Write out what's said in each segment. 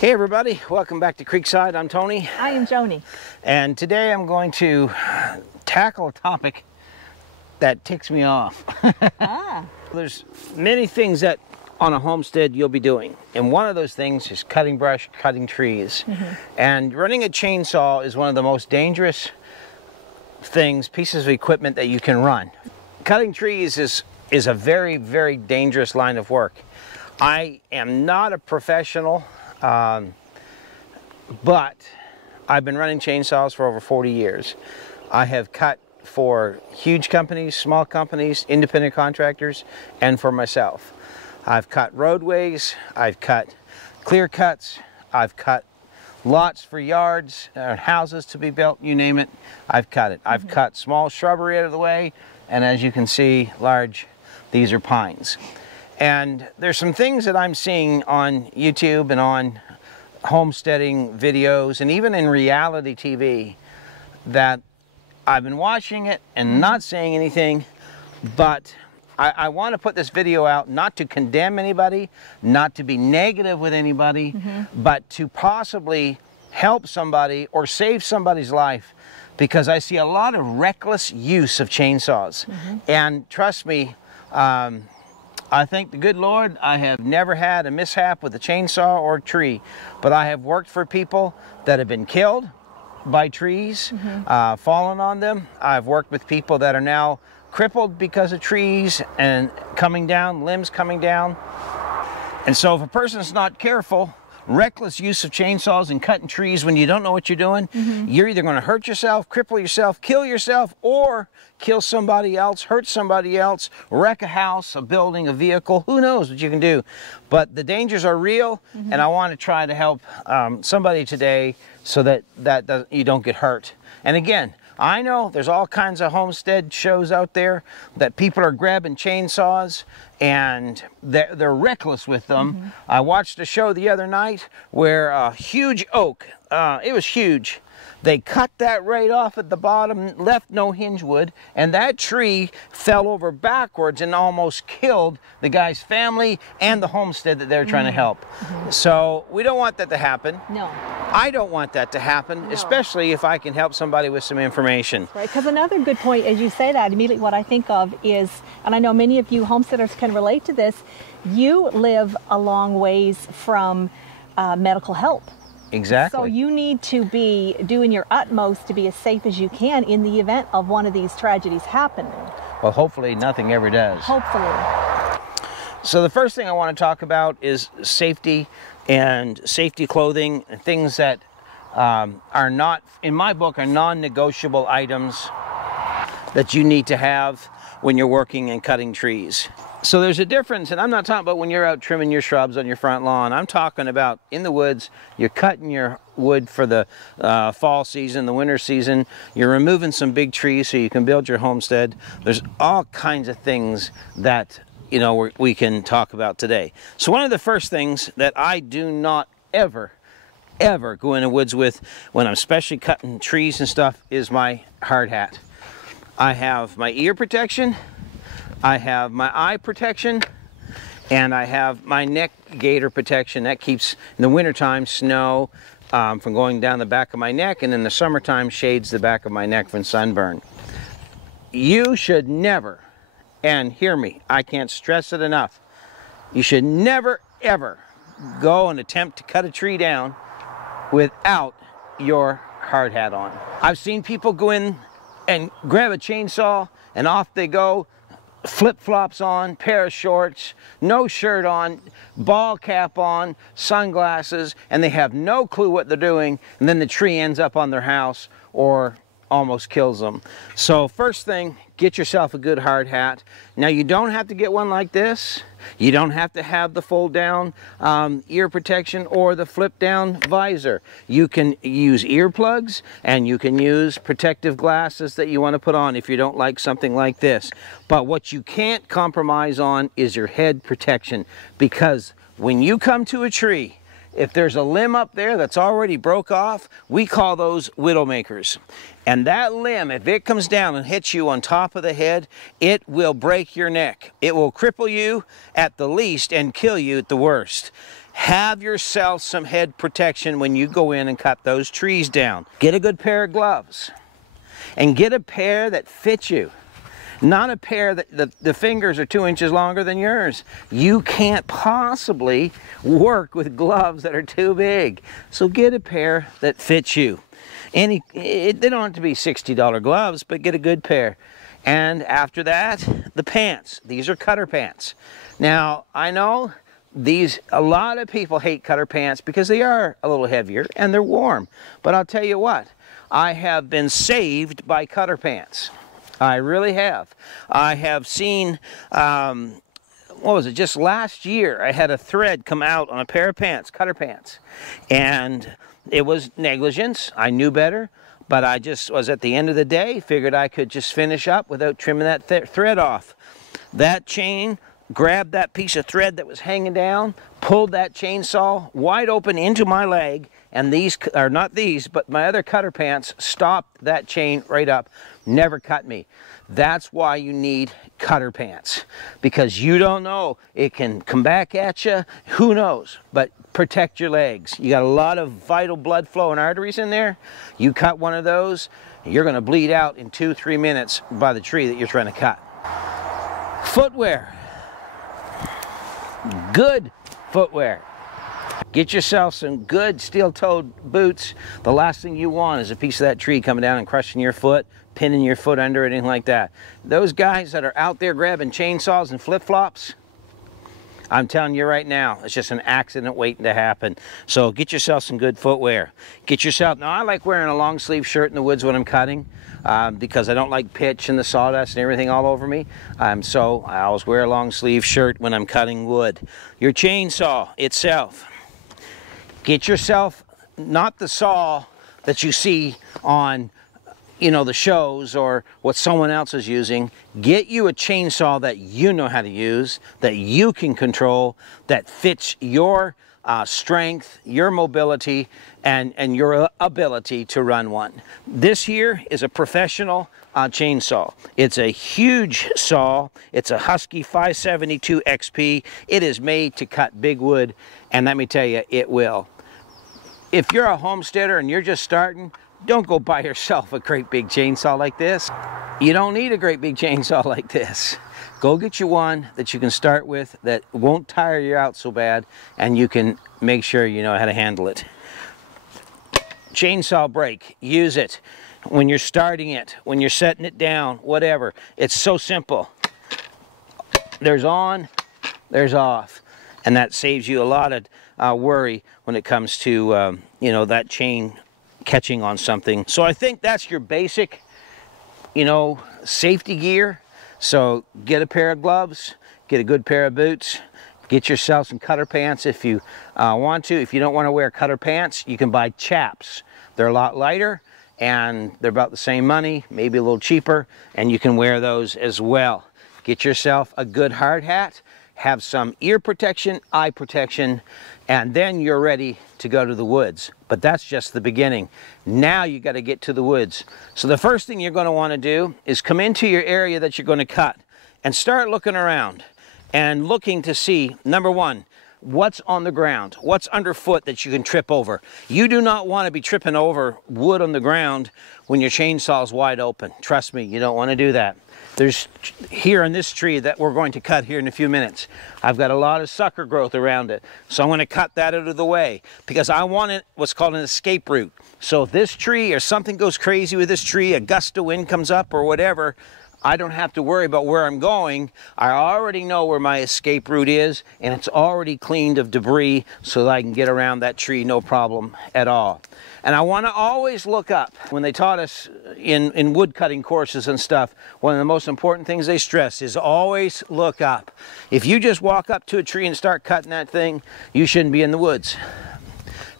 Hey everybody, welcome back to Creekside. I'm Tony. I am Joni. And today I'm going to tackle a topic that ticks me off. There's many things that on a homestead you'll be doing. And one of those things is cutting brush, cutting trees. And running a chainsaw is one of the most dangerous things, pieces of equipment that you can run. Cutting trees is a very, very dangerous line of work. I am not a professional. But I've been running chainsaws for over 40 years. I have cut for huge companies, small companies, independent contractors, and for myself. I've cut roadways, I've cut clear cuts, I've cut lots for yards, houses to be built, you name it, I've cut it. I've cut small shrubbery out of the way, and as you can see, large, these are pines. And there's some things that I'm seeing on YouTube and on homesteading videos and even in reality TV that I've been watching it and not saying anything, but I want to put this video out not to condemn anybody, not to be negative with anybody, but to possibly help somebody or save somebody's life, because I see a lot of reckless use of chainsaws. And trust me, I thank the good Lord I have never had a mishap with a chainsaw or a tree, but I have worked for people that have been killed by trees, fallen on them. I've worked with people that are now crippled because of trees and coming down, limbs coming down. And so if a person's not careful, reckless use of chainsaws and cutting trees when you don't know what you're doing, you're either going to hurt yourself, cripple yourself, kill yourself, or kill somebody else, hurt somebody else, wreck a house, a building, a vehicle. Who knows what you can do? But the dangers are real, and I want to try to help somebody today so that you don't get hurt. And again, I know there's all kinds of homestead shows out there that people are grabbing chainsaws and they're reckless with them. I watched a show the other night where a huge oak, it was huge, they cut that right off at the bottom, left no hinge wood, and that tree fell over backwards and almost killed the guy's family and the homestead that they're trying to help. So we don't want that to happen. No. I don't want that to happen, especially if I can help somebody with some information. Right, because another good point, as you say that, immediately what I think of is, and I know many of you homesteaders can relate to this, you live a long ways from medical help. Exactly. So you need to be doing your utmost to be as safe as you can in the event of one of these tragedies happening. Well, hopefully nothing ever does. Hopefully. So the first thing I want to talk about is safety and safety clothing, things that are not, in my book, are non-negotiable items that you need to have when you're working and cutting trees. So there's a difference, and I'm not talking about when you're out trimming your shrubs on your front lawn. I'm talking about in the woods, you're cutting your wood for the fall season, the winter season. You're removing some big trees so you can build your homestead. There's all kinds of things that we can talk about today. So one of the first things that I do not ever go in the woods with when I'm especially cutting trees and stuff is my hard hat. I have my ear protection, I have my eye protection, and I have my neck gaiter protection. That keeps, in the wintertime, snow from going down the back of my neck, and in the summertime shades the back of my neck from sunburn. You should never, and hear me, I can't stress it enough, you should never ever go and attempt to cut a tree down without your hard hat on. I've seen people go in and grab a chainsaw and off they go, flip-flops on, pair of shorts, no shirt on, ball cap on, sunglasses, and they have no clue what they're doing, and then the tree ends up on their house or almost kills them. So first thing, get yourself a good hard hat. Now you don't have to get one like this. You don't have to have the fold down ear protection or the flip down visor. You can use earplugs and you can use protective glasses that you want to put on if you don't like something like this. But what you can't compromise on is your head protection, because when you come to a tree, if there's a limb up there that's already broke off, we call those widowmakers. And that limb, if it comes down and hits you on top of the head, it will break your neck. It will cripple you at the least and kill you at the worst. have yourself some head protection when you go in and cut those trees down. Get a good pair of gloves and get a pair that fits you. Not a pair that the fingers are 2 inches longer than yours. You can't possibly work with gloves that are too big. So get a pair that fits you. They don't have to be $60 gloves, but get a good pair. And after that, the pants. These are cutter pants. Now, I know a lot of people hate cutter pants because they are a little heavier and they're warm. But I'll tell you what, I have been saved by cutter pants. I really have. I have seen, what was it, just last year, I had a thread come out on a pair of pants, cutter pants. And it was negligence. I knew better. But I just was at the end of the day, figured I could just finish up without trimming that thread off. That chain, grabbed that piece of thread that was hanging down, pulled that chainsaw wide open into my leg, and these, or not these, but my other cutter pants stopped that chain right up. Never cut me. That's why you need cutter pants, because you don't know, it can come back at you, who knows, but protect your legs. You got a lot of vital blood flow and arteries in there. You cut one of those, you're going to bleed out in 2-3 minutes by the tree that you're trying to cut. Footwear. Good footwear. Get yourself some good steel-toed boots. The last thing you want is a piece of that tree coming down and crushing your foot, pinning your foot under, anything like that. Those guys that are out there grabbing chainsaws and flip-flops, I'm telling you right now, it's just an accident waiting to happen. So get yourself some good footwear. Get yourself, now I like wearing a long sleeve shirt in the woods when I'm cutting because I don't like pitch and the sawdust and everything all over me. So I always wear a long sleeve shirt when I'm cutting wood. Your chainsaw itself. Get yourself, not the saw that you see on, you know, the shows or what someone else is using. Get you a chainsaw that you know how to use, that you can control, that fits your strength, your mobility, and your ability to run one. This here is a professional chainsaw. It's a huge saw. It's a Husky 572 XP. It is made to cut big wood, and let me tell you, it will. If you're a homesteader and you're just starting, don't go buy yourself a great big chainsaw like this. You don't need a great big chainsaw like this. Go get you one that you can start with that won't tire you out so bad, and you can make sure you know how to handle it. Chainsaw brake, use it. When you're starting it, when you're setting it down, whatever. It's so simple. There's on, there's off. And that saves you a lot of worry when it comes to, you know, that chain catching on something. So I think that's your basic, you know, safety gear. So get a pair of gloves, get a good pair of boots, get yourself some cutter pants if you want to. If you don't want to wear cutter pants, you can buy chaps. They're a lot lighter and they're about the same money, maybe a little cheaper, and you can wear those as well. Get yourself a good hard hat, have some ear protection, eye protection, and then you're ready to go to the woods. But that's just the beginning. Now you got to get to the woods. So the first thing you're going to want to do is come into your area that you're going to cut and start looking around and looking to see, number one, what's on the ground, what's underfoot that you can trip over. You do not want to be tripping over wood on the ground when your chainsaw is wide open. Trust me, you don't want to do that. There's here in this tree that we're going to cut here in a few minutes, I've got a lot of sucker growth around it. So I'm going to cut that out of the way because I want it what's called an escape route. So if this tree or something goes crazy with this tree, a gust of wind comes up or whatever, I don't have to worry about where I'm going. I already know where my escape route is, and it's already cleaned of debris so that I can get around that tree no problem at all. And I want to always look up. When they taught us in wood cutting courses and stuff, one of the most important things they stress is always look up. If you just walk up to a tree and start cutting that thing, you shouldn't be in the woods,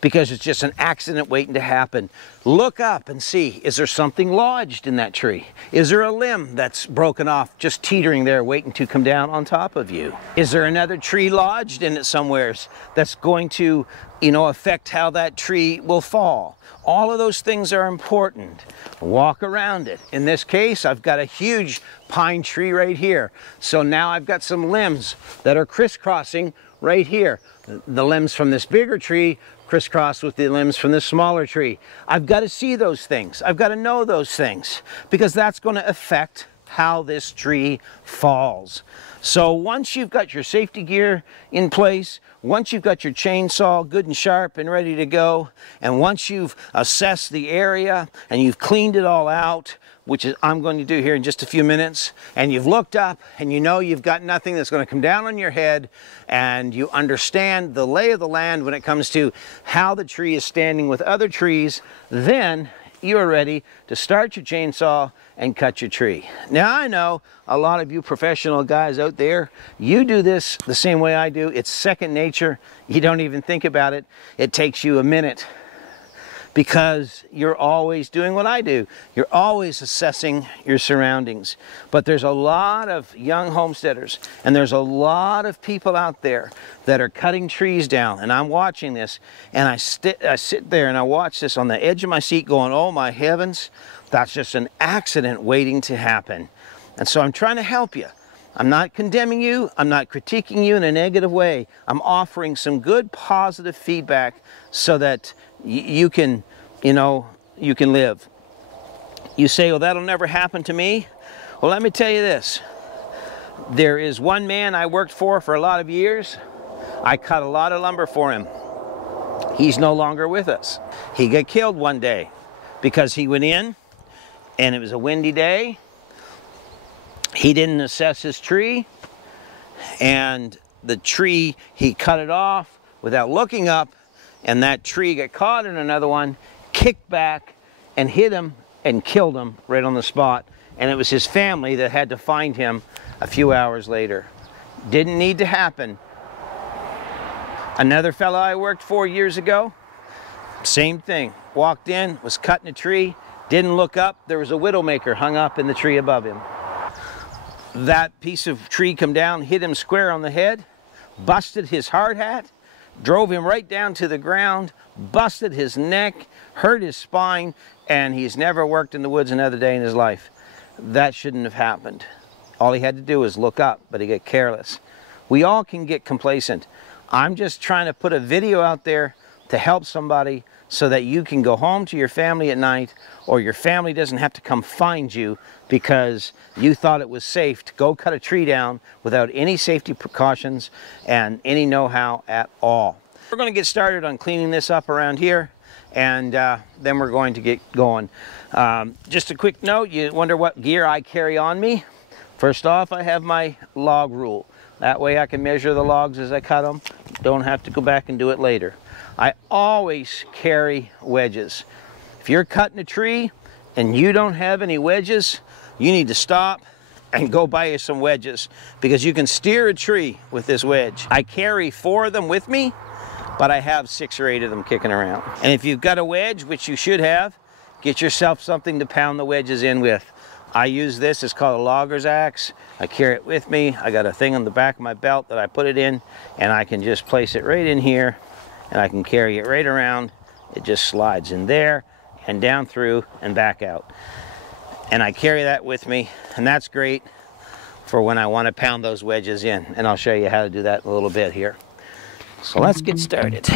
because it's just an accident waiting to happen. Look up and see, is there something lodged in that tree? Is there a limb that's broken off, just teetering there, waiting to come down on top of you? Is there another tree lodged in it somewheres that's going to, you know, affect how that tree will fall? All of those things are important. Walk around it. In this case, I've got a huge pine tree right here. So now I've got some limbs that are crisscrossing right here. The limbs from this bigger tree crisscross with the limbs from this smaller tree. I've got to see those things. I've got to know those things because that's going to affect how this tree falls. So once you've got your safety gear in place, once you've got your chainsaw good and sharp and ready to go, and once you've assessed the area and you've cleaned it all out, which is I'm going to do here in just a few minutes, and you've looked up and you know you've got nothing that's going to come down on your head, and you understand the lay of the land when it comes to how the tree is standing with other trees, then you are ready to start your chainsaw and cut your tree. Now I know a lot of you professional guys out there, you do this the same way I do. It's second nature. You don't even think about it. It takes you a minute because you're always doing what I do. You're always assessing your surroundings. But there's a lot of young homesteaders and there's a lot of people out there that are cutting trees down, and I'm watching this, and I sit there and I watch this on the edge of my seat going, oh my heavens, that's just an accident waiting to happen. And so I'm trying to help you. I'm not condemning you. I'm not critiquing you in a negative way. I'm offering some good positive feedback so that you can, you can live. You say, well, that'll never happen to me. Well, let me tell you this. There is one man I worked for a lot of years. I cut a lot of lumber for him. He's no longer with us. He got killed one day because he went in and it was a windy day. He didn't assess his tree, and the tree, he cut it off without looking up, and that tree got caught in another one, kicked back and hit him and killed him right on the spot. And it was his family that had to find him a few hours later. Didn't need to happen. Another fellow I worked for years ago, same thing. Walked in, was cutting a tree, didn't look up. There was a widowmaker hung up in the tree above him. That piece of tree come down, hit him square on the head, busted his hard hat, drove him right down to the ground, busted his neck, hurt his spine, and he's never worked in the woods another day in his life. That shouldn't have happened. All he had to do was look up, but he got careless. We all can get complacent. I'm just trying to put a video out there to help somebody so that you can go home to your family at night, or your family doesn't have to come find you because you thought it was safe to go cut a tree down without any safety precautions and any know-how at all. We're going to get started on cleaning this up around here, and then we're going to get going. Just a quick note, you wonder what gear I carry on me? First off, I have my log rule. That way I can measure the logs as I cut them. Don't have to go back and do it later. I always carry wedges. If you're cutting a tree and you don't have any wedges, you need to stop and go buy you some wedges, because you can steer a tree with this wedge. I carry 4 of them with me, but I have 6 or 8 of them kicking around. And if you've got a wedge, which you should have, get yourself something to pound the wedges in with. I use this, it's called a logger's axe. I carry it with me. I got a thing on the back of my belt that I put it in, and I can just place it right in here, and I can carry it right around. It just slides in there and down through and back out. And I carry that with me, and that's great for when I want to pound those wedges in. And I'll show you how to do that in a little bit here. So let's get started.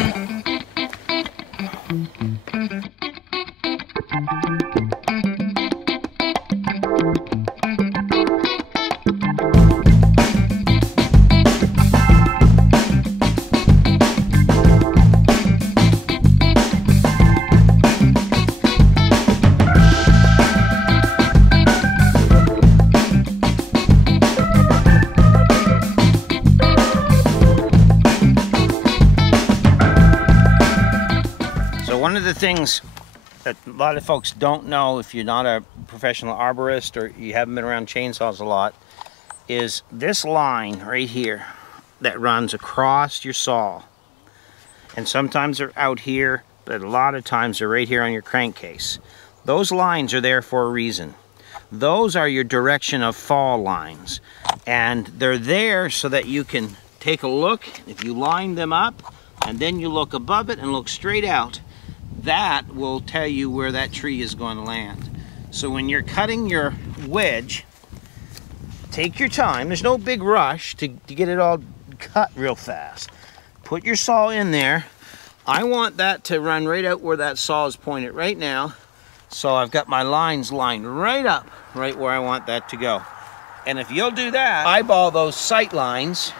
One of the things that a lot of folks don't know, if you're not a professional arborist or you haven't been around chainsaws a lot, is this line right here that runs across your saw. And sometimes they're out here, but a lot of times they're right here on your crankcase. Those lines are there for a reason. Those are your direction of fall lines. And they're there so that you can take a look. If you line them up and then you look above it and look straight out, that will tell you where that tree is going to land. So when you're cutting your wedge, take your time. There's no big rush to get it all cut real fast. put your saw in there. I want that to run right out where that saw is pointed right now. So I've got my lines lined right up, right where I want that to go. And if you'll do that, eyeball those sight lines,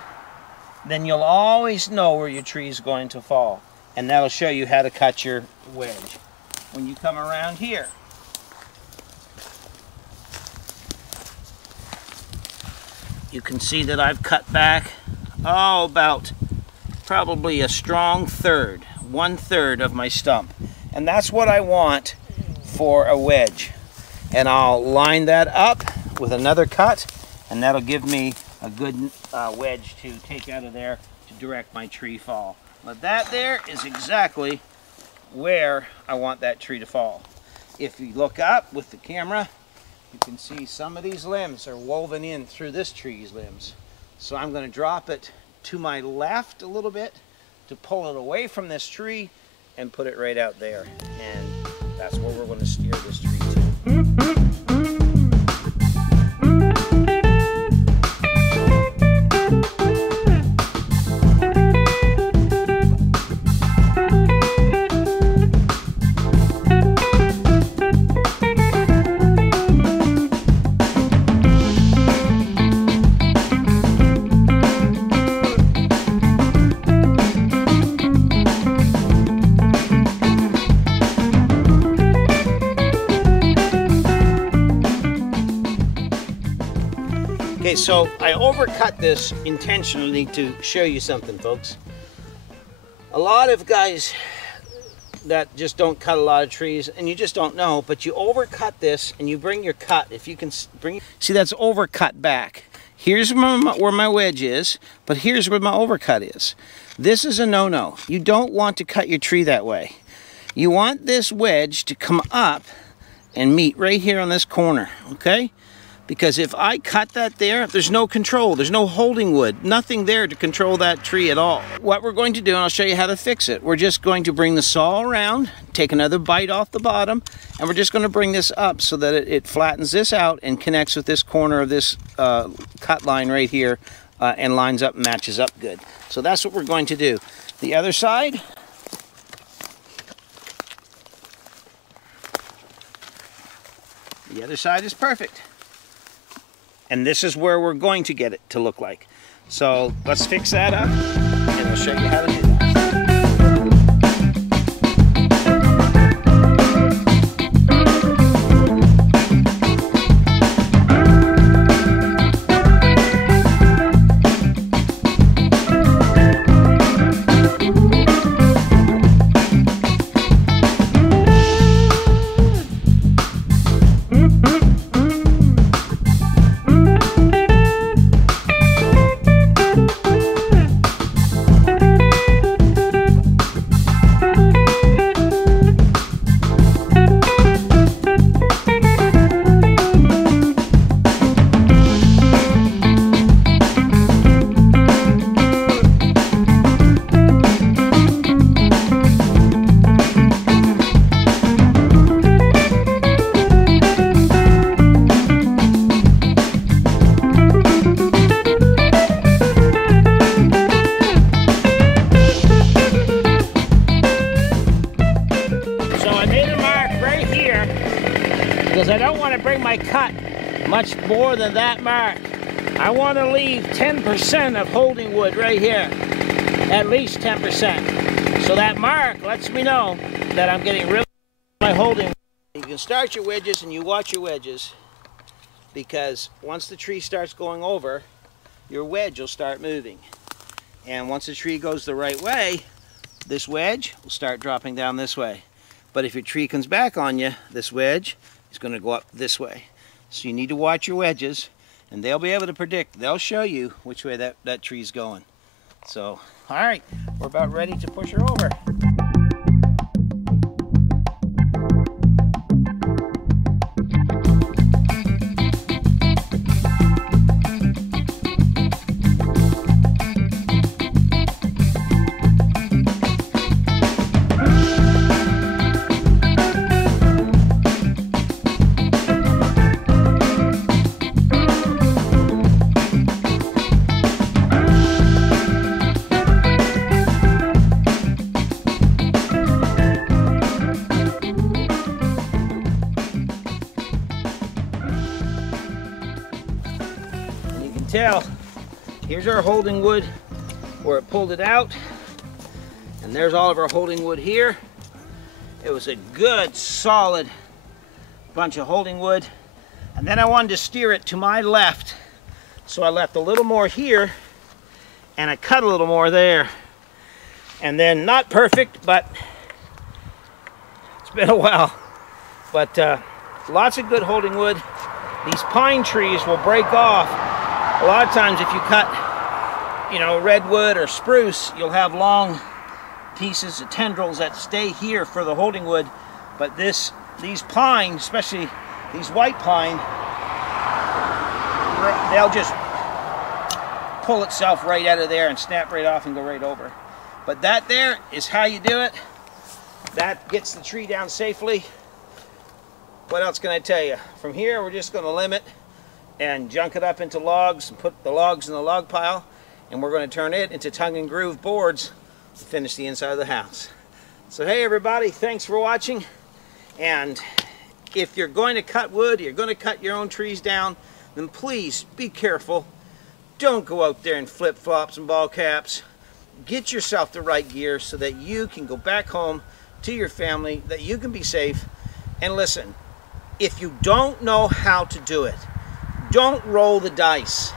then you'll always know where your tree is going to fall. And that'll show you how to cut your wedge. When you come around here, you can see that I've cut back, about probably a strong third, 1/3 of my stump. And that's what I want for a wedge. And I'll line that up with another cut, and that'll give me a good wedge to take out of there to direct my tree fall. But that there is exactly where I want that tree to fall. If you look up with the camera, you can see some of these limbs are woven in through this tree's limbs. So I'm going to drop it to my left a little bit to pull it away from this tree and put it right out there. And that's where we're going to steer this tree to. Okay, so I overcut this intentionally to show you something, folks. A lot of guys that just don't cut a lot of trees, and you just don't know, but you overcut this and you bring your cut, if you can bring, see that's overcut back. Here's where my wedge is, but here's where my overcut is. This is a no-no. You don't want to cut your tree that way. You want this wedge to come up and meet right here on this corner, okay? Because if I cut that there, there's no control, there's no holding wood, nothing there to control that tree at all. What we're going to do, and I'll show you how to fix it, we're just going to bring the saw around, take another bite off the bottom, and we're just going to bring this up so that it flattens this out and connects with this corner of this cut line right here and lines up and matches up good. So that's what we're going to do. The other side. The other side is perfect. And this is where we're going to get it to look like. So let's fix that up and we'll show you how to do that. Because I don't want to bring my cut much more than that mark. I want to leave 10% of holding wood right here, at least 10%. So that mark lets me know that I'm getting really my holding. You can start your wedges and you watch your wedges, because once the tree starts going over, your wedge will start moving. And once the tree goes the right way, this wedge will start dropping down this way. But if your tree comes back on you, this wedge is going to go up this way. So you need to watch your wedges, and they'll be able to predict. They'll show you which way that tree's going. So, all right, we're about ready to push her over. tell, here's our holding wood where it pulled it out. And there's all of our holding wood here. It was a good, solid bunch of holding wood. And then I wanted to steer it to my left. So I left a little more here and I cut a little more there. And then, not perfect, but it's been a while. But lots of good holding wood. These pine trees will break off. A lot of times if you cut, you know, redwood or spruce, you'll have long pieces of tendrils that stay here for the holding wood. But these pine, especially these white pine, they'll just pull itself right out of there and snap right off and go right over. But that there is how you do it. That gets the tree down safely. What else can I tell you? From here, we're just going to limit and junk it up into logs and put the logs in the log pile, and we're going to turn it into tongue and groove boards to finish the inside of the house. So hey everybody, thanks for watching. And if you're going to cut wood, you're going to cut your own trees down, then please be careful. Don't go out there in flip-flops and ball caps. Get yourself the right gear so that you can go back home to your family, that you can be safe. And listen, if you don't know how to do it, don't roll the dice.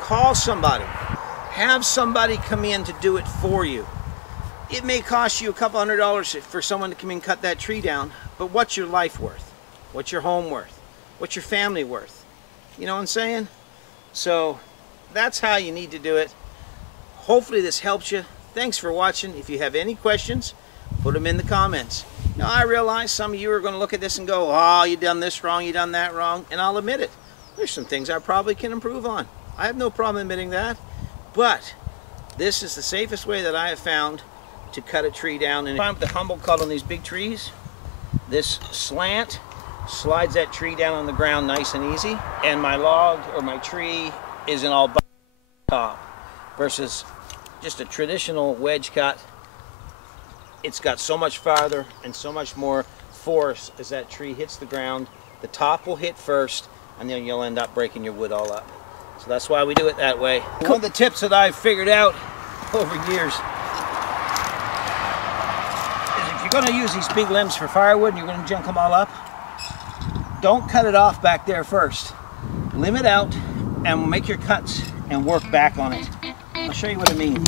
Call somebody. Have somebody come in to do it for you. It may cost you a couple $100 for someone to come in and cut that tree down, but what's your life worth? What's your home worth? What's your family worth? You know what I'm saying? So that's how you need to do it. Hopefully this helps you. Thanks for watching. If you have any questions, put them in the comments. Now I realize some of you are going to look at this and go, oh, you done this wrong, you done that wrong, and I'll admit it. There's some things I probably can improve on. I have no problem admitting that. But this is the safest way that I have found to cut a tree down. And with the humble cut on these big trees, this slant slides that tree down on the ground nice and easy. And my log or my tree isn't all top versus just a traditional wedge cut. It's got so much farther and so much more force as that tree hits the ground. The top will hit first, and then you'll end up breaking your wood all up. So that's why we do it that way. One of the tips that I've figured out over years is if you're going to use these big limbs for firewood and you're going to junk them all up, don't cut it off back there first. Limb it out and make your cuts and work back on it. I'll show you what I mean.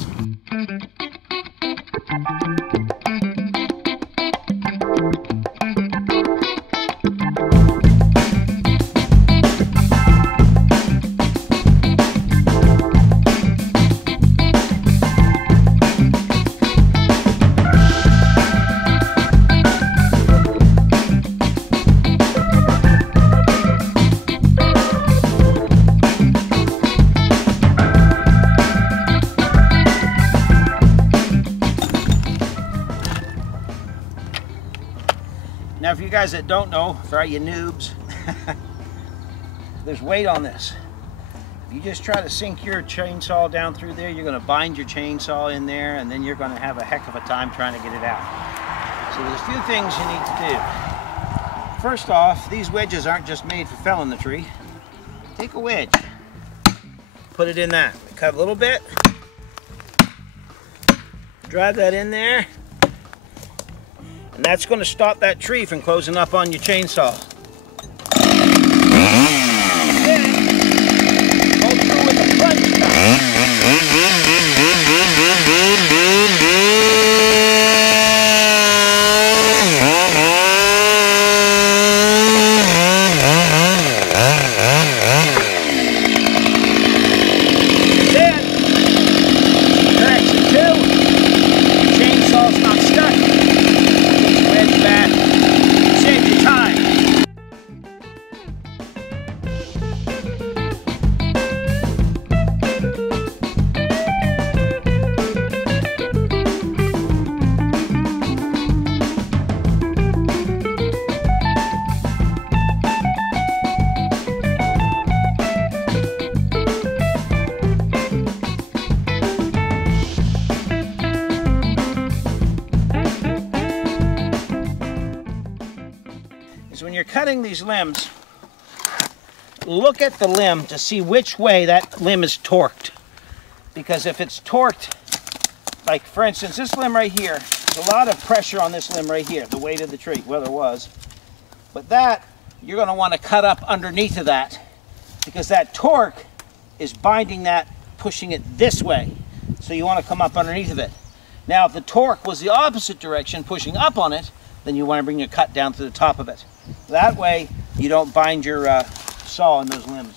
Now for you guys that don't know, for all you noobs, there's weight on this. If you just try to sink your chainsaw down through there, you're going to bind your chainsaw in there, and then you're going to have a heck of a time trying to get it out. So there's a few things you need to do. First off, these wedges aren't just made for felling the tree. Take a wedge, put it in that, cut a little bit, drive that in there, and that's going to stop that tree from closing up on your chainsaw. Then, go through with a punch cut. When you're cutting these limbs, look at the limb to see which way that limb is torqued. Because if it's torqued, like for instance, this limb right here, there's a lot of pressure on this limb right here, the weight of the tree, well there was. But that, you're going to want to cut up underneath of that, because that torque is binding that, pushing it this way. So you want to come up underneath of it. Now if the torque was the opposite direction, pushing up on it, then you want to bring your cut down to the top of it. That way you don't bind your saw in those limbs.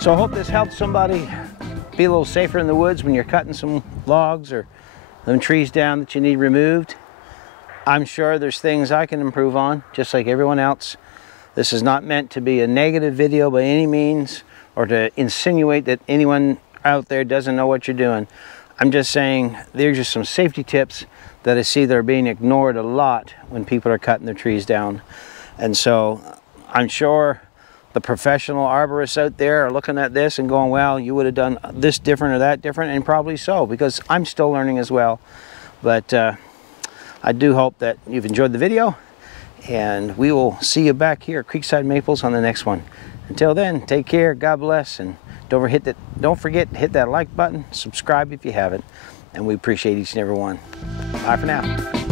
So I hope this helps somebody be a little safer in the woods when you're cutting some logs or them trees down that you need removed. I'm sure there's things I can improve on, just like everyone else. This is not meant to be a negative video by any means, or to insinuate that anyone out there doesn't know what you're doing. I'm just saying there's just some safety tips that I see that are being ignored a lot when people are cutting their trees down. And so I'm sure the professional arborists out there are looking at this and going, well, you would have done this different or that different, and probably so, because I'm still learning as well. But I do hope that you've enjoyed the video, and we will see you back here at Creekside Maples on the next one. Until then, take care, God bless, and don't forget to hit that like button, subscribe if you haven't, and we appreciate each and every one. Bye for now.